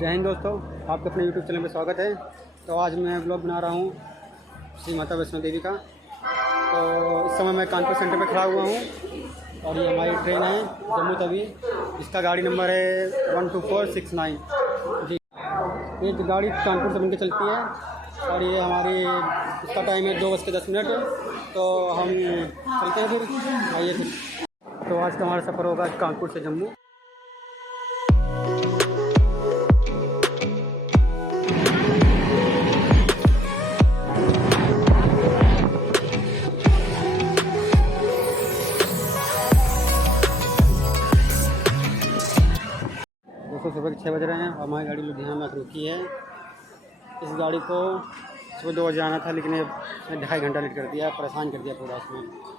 जय हिंद दोस्तों, आपके अपने YouTube चैनल में स्वागत है। तो आज मैं ब्लॉग बना रहा हूँ श्री माता वैष्णो देवी का। तो इस समय मैं कानपुर सेंटर पे खड़ा हुआ हूँ और ये हमारी ट्रेन है जम्मू तवी। इसका गाड़ी नंबर है 12469 जी। ये गाड़ी कानपुर से बन के चलती है और ये हमारी इसका टाइम है 2:10। तो हम चलते हैं फिर, आइए फिर। तो आज का हमारा सफ़र होगा कानपुर से जम्मू। दोस्तों सुबह के 6 बज रहे हैं और हमारी गाड़ी लुधियाना में रुकी है। इस गाड़ी को सुबह 2 बजे आना था, लेकिन ये 2.5 घंटा लेट कर दिया, परेशान कर दिया पूरा इसमें।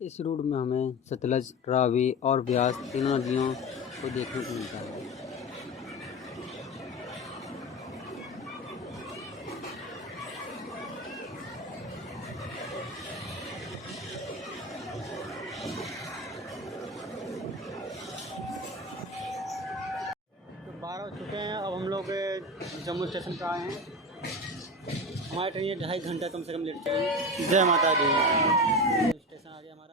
इस रूट में हमें सतलज, रावी और ब्यास तीनों नदियों को देखने को मिलता है। तो 12 हो चुके हैं, अब हम लोग जम्मू स्टेशन पर आए हैं। हमारी ट्रेन ये 2.5 घंटा कम से कम लेट चली। जय माता दी। स्टेशन आ गया हमारा।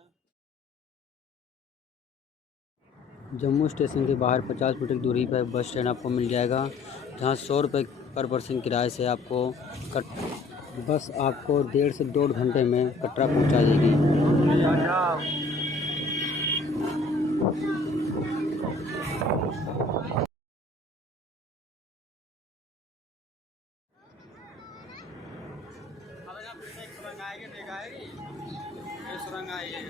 जम्मू स्टेशन के बाहर 50 मीटर की दूरी पर बस स्टैंड आपको मिल जाएगा, जहाँ 100 रुपये पर पर्सन किराए से आपको बस आपको 1.5 से 2 घंटे में कटरा पहुँचा देगी। सुरंग आई है।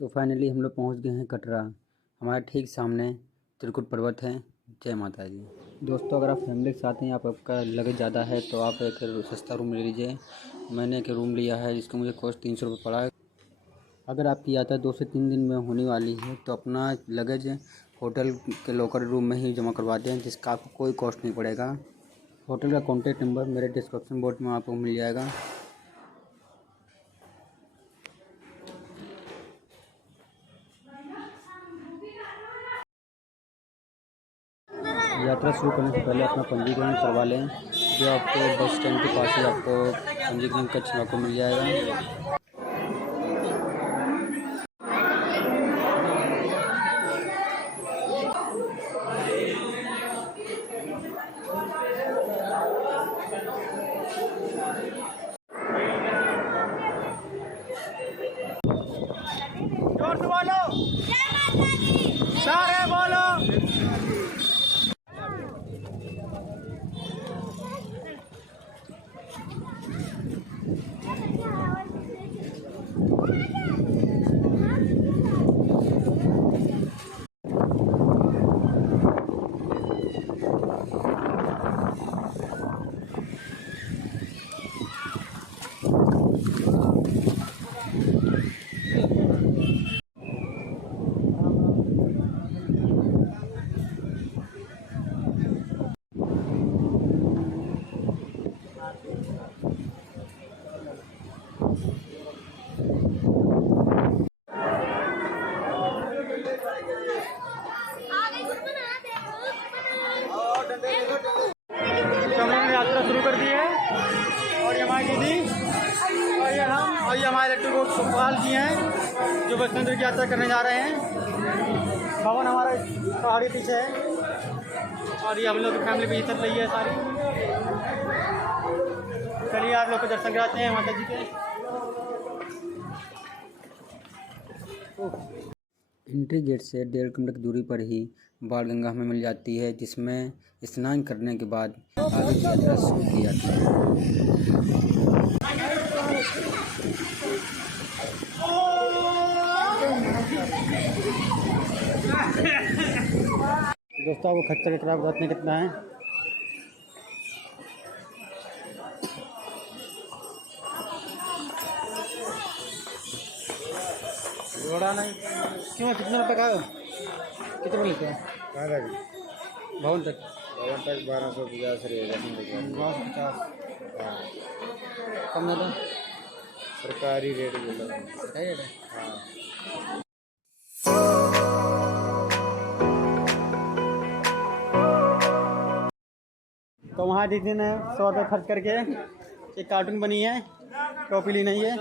तो फाइनली हम लोग पहुंच गए हैं कटरा। हमारे ठीक सामने त्रिकुट पर्वत है। जय माता दी। दोस्तों, अगर आप फैमिली के साथ हैं, आपका लगेज ज़्यादा है तो आप एक सस्ता रूम ले लीजिए। मैंने एक रूम लिया है जिसका मुझे कॉस्ट 300 रुपये पड़ा है। अगर आपकी यात्रा 2 से 3 दिन में होने वाली है तो अपना लगेज होटल के लॉकर रूम में ही जमा करवा दें, जिसका आपको कोई कॉस्ट नहीं पड़ेगा। होटल का कॉन्टैक्ट नंबर मेरे डिस्क्रिप्शन बॉक्स में आपको मिल जाएगा। यात्रा शुरू करने से पहले अपना पंजीकरण करवा लें, जो आपको बस स्टैंड के पास ही आपको पंजीकरण कक्ष आपको मिल जाएगा। जोर से बोलो, सारे बोलो। की थी। और ये हमारे लट्टू गोपाल जी हैं जो वैष्णो देवी की यात्रा करने जा रहे हैं। भवन हमारा पहाड़ी पीछे है और ये हम लोग की फैमिली भी चल रही है सारी। चलिए आप लोग को दर्शन कराते हैं माता जी के। एंट्री गेट से 1.5 किलोमीटर की दूरी पर ही बाण गंगा हमें मिल जाती है, जिसमें स्नान करने के बाद आगे की यात्रा शुरू की जाती है। दोस्तों आपको खच्चर का किराया बताते हैं कितना है। घोड़ा नहीं क्यों, कितने रुपये का है? कितने रुपये का है? भवन तक 1250 रहेगा। 1250 कम ज़्यादा सरकारी रेट बोला सही है। हाँ। तो वहाँ दीदी ने 100 रुपये खर्च करके एक कार्टून बनी है, टोपी ली नहीं है।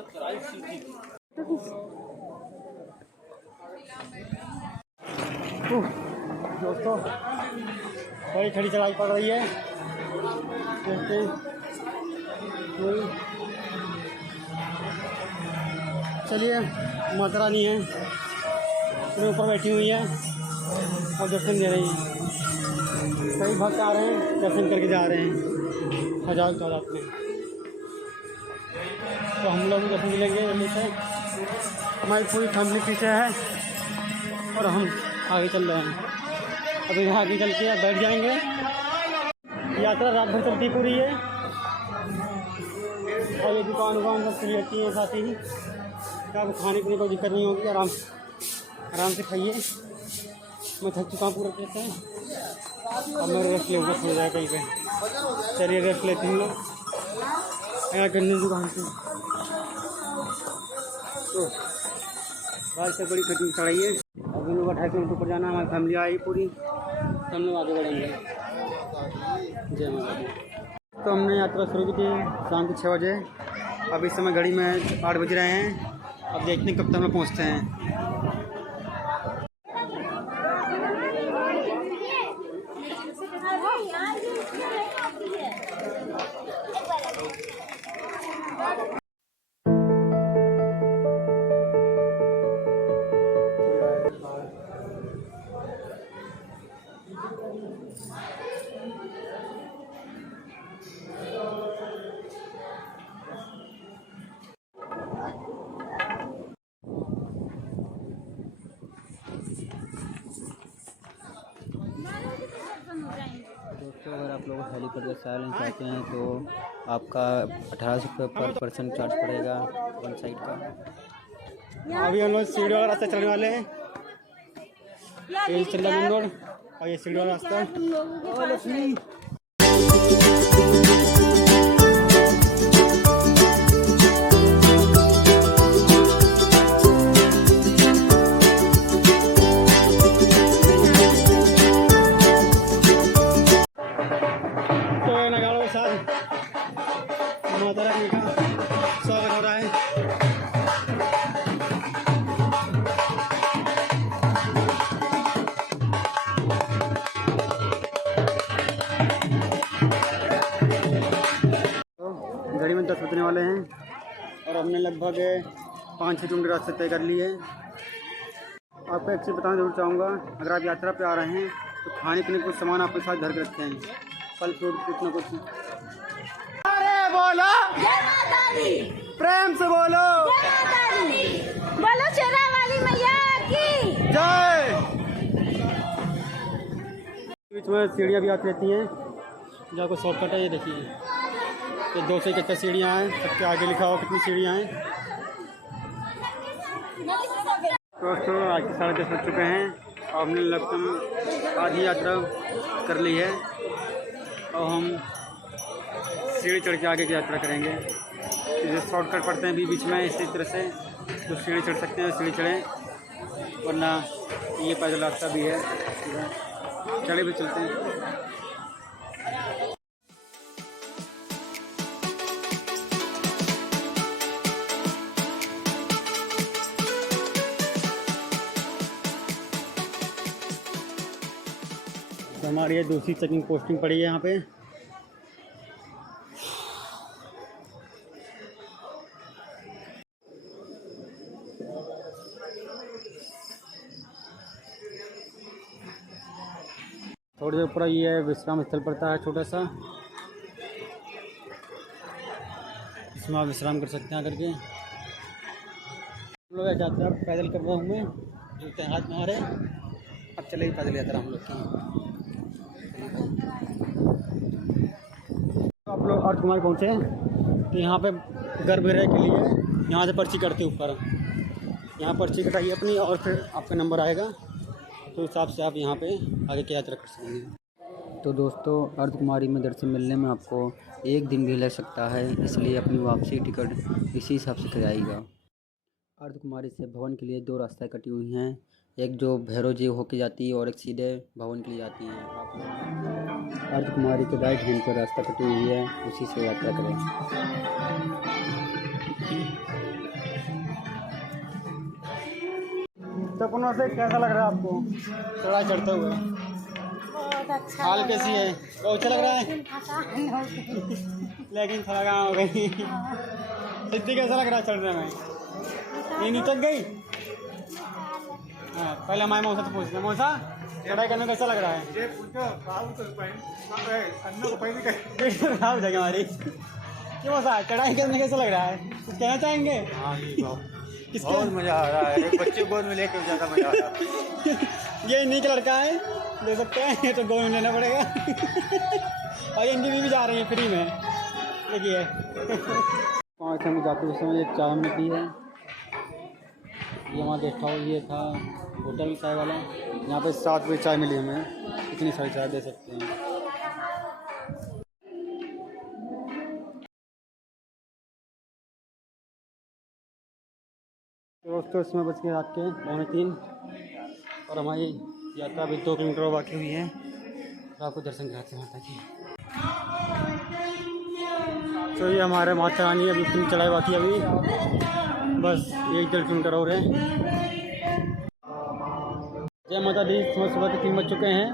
दोस्तों बड़ी खड़ी चढ़ाई पड़ रही है। देखते हैं चलिए माता रानी है अपने ऊपर बैठी हुई है और दर्शन दे रही है। कई भक्त आ रहे हैं, दर्शन करके जा रहे हैं हजार तादाद में। तो हम लोग भी दर्शन मिलेंगे जल्दी से। हमारी पूरी फैमिली पीछे है और हम आगे चल रहे हैं। अभी यहाँ आगे चल के बैठ जाएंगे। यात्रा रात भर चलती पूरी है और ये दुकान सब खुली रहती है साथ ही। क्या आपको खाने पीने कोई दिक्कत नहीं होगी, आराम से खाइए। मैं थक चुका हूँ पूरा कैसे। अब मैं रेस्ट लेऊँगा थोड़ी जाए कहीं पे। चलिए रेस्ट लेते हैं लोग यहाँ करने दुकान से। तो बाहर से बड़ी खटी चढ़ाई है। अब हम लोग 2.5 किलोमीटर ऊपर जाना। हमारी फैमिली आई पूरी, तो हम लोग आगे बढ़ेंगे। जय माता दी। तो हमने यात्रा शुरू की थी शाम के 6 बजे। अब इस समय घड़ी में 8 बज रहे हैं। अब देखते हैं कब तक हम पहुँचते हैं। दोस्तों अगर आप लोग हेलीपैड का सहारा लेना चाहते हैं तो आपका 1800 रुपये पर पर्सन चार्ज पड़ेगा वन साइड का। अभी हम लोग सीढ़ी वाला रास्ता चलने वाले हैं। ये चंदा रोड और ये सीढ़ी वाला रास्ता। माता रानी का स्वागत हो रहा है। तो घड़ी में 10 बजने वाले हैं और हमने लगभग 5-6 किलोमीटर रास्ते तय कर लिए। आपको एक चीज़ बताना जरूर चाहूँगा, अगर आप यात्रा पे आ रहे हैं तो खाने पीने कुछ सामान आपके साथ घर के रखे हैं, फल फ्रूट कुछ ना कुछ। बोलो प्रेम से बोलो, बोलो शेरा वाली मैया की जय। बीच में सीढ़ियाँ भी आती रहती हैं जो आपको शॉर्टकट है। ये देखिए ये 2 से 71 सीढ़ियाँ हैं, सबके आगे लिखा हुआ कितनी सीढ़ियाँ हैं। दोस्तों आज के 10:30 बज चुके हैं और हमने लगभग आधी यात्रा कर ली है और हम सीढ़ी चढ़ के आगे की यात्रा करेंगे। जो शॉर्टकट पड़ते हैं बीच में इसी तरह से तो सीढ़ी चढ़ सकते हैं, सीढ़ी चढ़ें, वरना ये पैदल रास्ता भी है, चढ़े भी चलते हैं। तो हमारी ये दूसरी चेकिंग पोस्टिंग पड़ी है यहाँ पे। थोड़ी देर ऊपर ये विश्राम स्थल पड़ता है छोटा सा, इसमें आप विश्राम कर सकते हैं आकर के। हम लोग यात्रा पैदल कर रहा हूँ मैं, जूते हाथ में हमारे। अब चलेगी पैदल यात्रा हम लोग की। तो आप लोग अर्ध कुमार पहुँचे, तो यहाँ पे गर्भगृह के लिए यहाँ से पर्ची कटती ऊपर, यहाँ पर्ची कटाइए अपनी और फिर आपका नंबर आएगा, तो हिसाब से आप यहाँ पे आगे की यात्रा कर सकेंगे। तो दोस्तों अर्धकुमारी में दर्शन मिलने में आपको 1 दिन भी लग सकता है, इसलिए अपनी वापसी टिकट इसी हिसाब से कराइएगा। अर्धकुमारी से भवन के लिए 2 रास्तें कटी हुई हैं, एक जो भैरव जी होके जाती है और एक सीधे भवन के लिए जाती है। आप अर्धकुमारी के राइट हैंड पर रास्ता कटी हुई है, उसी से यात्रा करें। सपनों से कैसा लग रहा है आपको चढ़ाई चढ़ते हुए? बहुत अच्छा हाल कैसी है? बहुत अच्छा लग रहा है, थकान हो गई। लेकिन थकान हो गई। सिद्धि कैसा लग रहा है चढ़ने में? नींद उतर गई? हाँ, पहले हमारे मौसा से पूछते हैं। मौसा चढ़ाई करने में कैसा लग रहा है? खराब हो जाएगी हमारी। क्यों मौसा चढ़ाई करने कैसा लग रहा है? कुछ कहना चाहेंगे? किसके? बहुत मजा आ रहा है, एक बच्चे गोद में लेकर ज़्यादा मजा आ रहा है। ये इन्हीं का लड़का है, दे सकते हैं, ये तो गोद में लेना पड़ेगा। और इनकी भी जा रही है फ्री में, देखिए। वहाँ से हम जाते हुए समय एक चाय हमने पी है। ये हमारा गेस्ट हाउस ये था होटल चाय वाला, यहाँ पे 7 बजे चाय मिली हमें, इतनी सारी चाय दे सकते हैं। दोस्तों इसमें बच के रात के 2:45 और हमारी यात्रा अभी 2 किलोमीटर बाकी हुई है, तो आपको दर्शन कराते हैं माता की। तो ये हमारे माता रानी अभी इतनी चढ़ाई बाकी अभी बस 1-1.5 किलोमीटर और है। जय माता दी। सुबह के 3 बज चुके हैं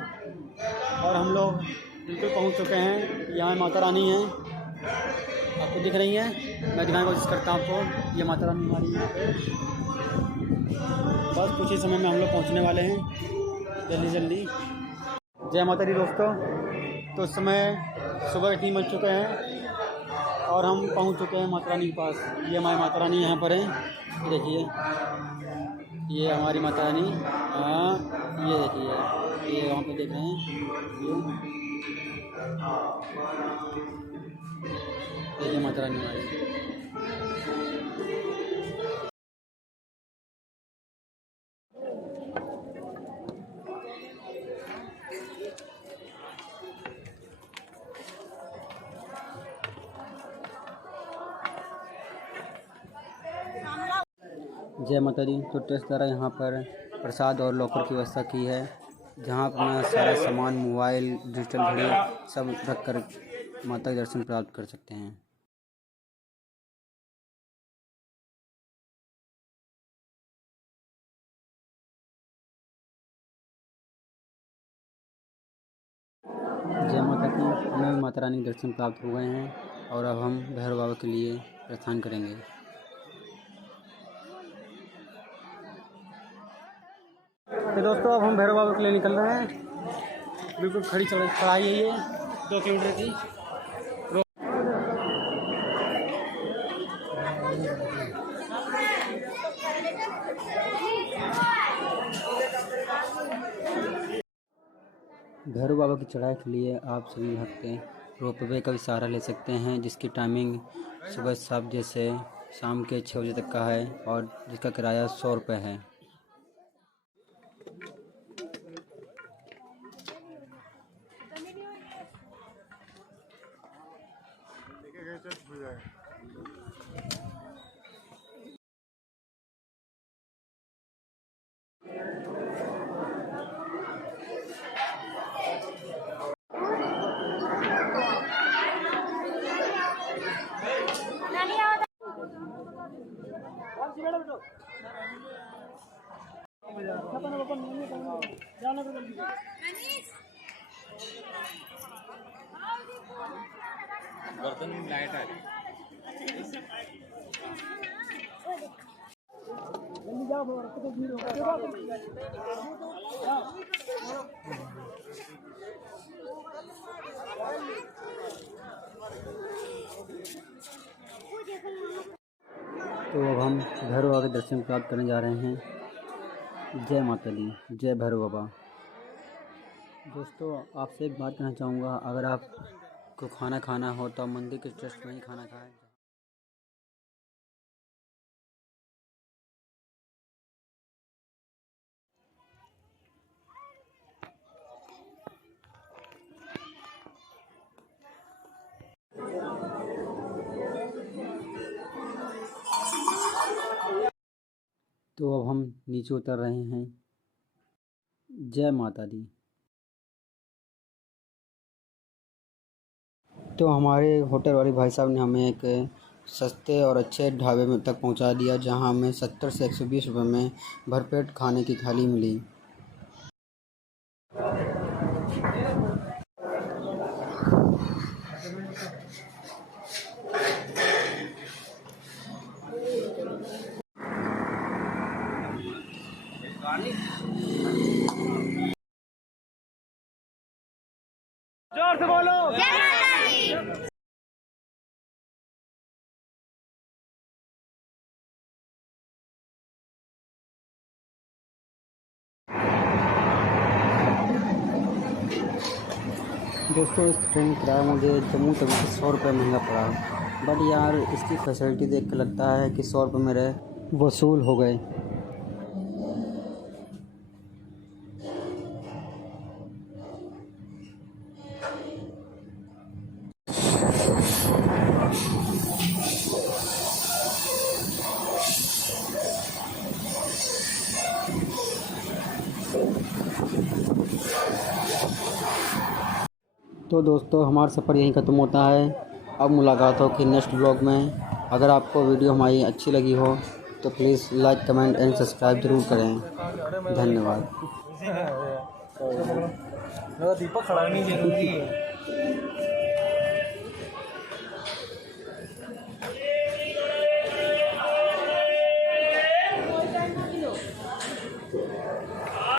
और हम लोग बिल्कुल पहुंच चुके हैं। यहाँ माता रानी है, आपको दिख रही है, मैं दिखाने की कोशिश करता हूँ आपको। ये माता रानी हमारी यहाँ पे बस कुछ ही समय में हम लोग पहुँचने वाले हैं, जल्दी जल्दी। जय माता दी दोस्तों। तो इस समय सुबह के 3 बज चुके हैं और हम पहुँच चुके हैं माता रानी के पास। ये हमारी माता रानी यहाँ पर है, ये देखिए, ये हमारी माता रानी। हाँ ये देखिए, ये वहाँ पे देख रहे हैं, ये माता रानी हमारी। जय माता दी। तो ट्रस्ट द्वारा यहाँ पर प्रसाद और लॉकर की व्यवस्था की है, जहाँ अपना सारा सामान, मोबाइल, डिजिटल घड़ी सब रख कर माता के दर्शन प्राप्त कर सकते हैं। जय माता की। हमें माता रानी के दर्शन प्राप्त हो गए हैं और अब हम भैरव बाबा के लिए प्रस्थान करेंगे। तो दोस्तों अब हम भैरव बाबा के लिए निकल रहे हैं। बिल्कुल खड़ी चढ़ाई है ये 2 किलोमीटर की। भैरव बाबा की चढ़ाई के लिए आप सभी भक्त रोपवे का भी सहारा ले सकते हैं, जिसकी टाइमिंग सुबह 7 बजे से शाम के 6 बजे तक का है और जिसका किराया 100 रुपये है। गर्दन में लाइट आ रही। तो अब हम भैरव बाबा के दर्शन प्राप्त करने जा रहे हैं। जय माता दी, जय भैरव बाबा। दोस्तों, आपसे एक बात कहना चाहूँगा, अगर आपको खाना खाना हो तो आप मंदिर के ट्रस्ट में ही खाना खाएं। तो अब हम नीचे उतर रहे हैं। जय माता दी। तो हमारे होटल वाले भाई साहब ने हमें एक सस्ते और अच्छे ढाबे में तक पहुंचा दिया, जहां हमें 70 से 120 रुपये में भरपेट खाने की थाली मिली। जोर से बोलो। दोस्तों, इस ट्रेन किराया मुझे जम्मू तक 100 रुपये महंगा पड़ा, बट यार इसकी फैसिलिटी देख के लगता है कि 100 रुपये मेरे वसूल हो गए। तो दोस्तों, हमारा सफ़र यहीं ख़त्म होता है। अब मुलाकात हो कि नेक्स्ट ब्लॉग में। अगर आपको वीडियो हमारी अच्छी लगी हो तो please like, comment and subscribe ज़रूर करें। धन्यवाद। दीपक खड़ा नहीं जरूरी है।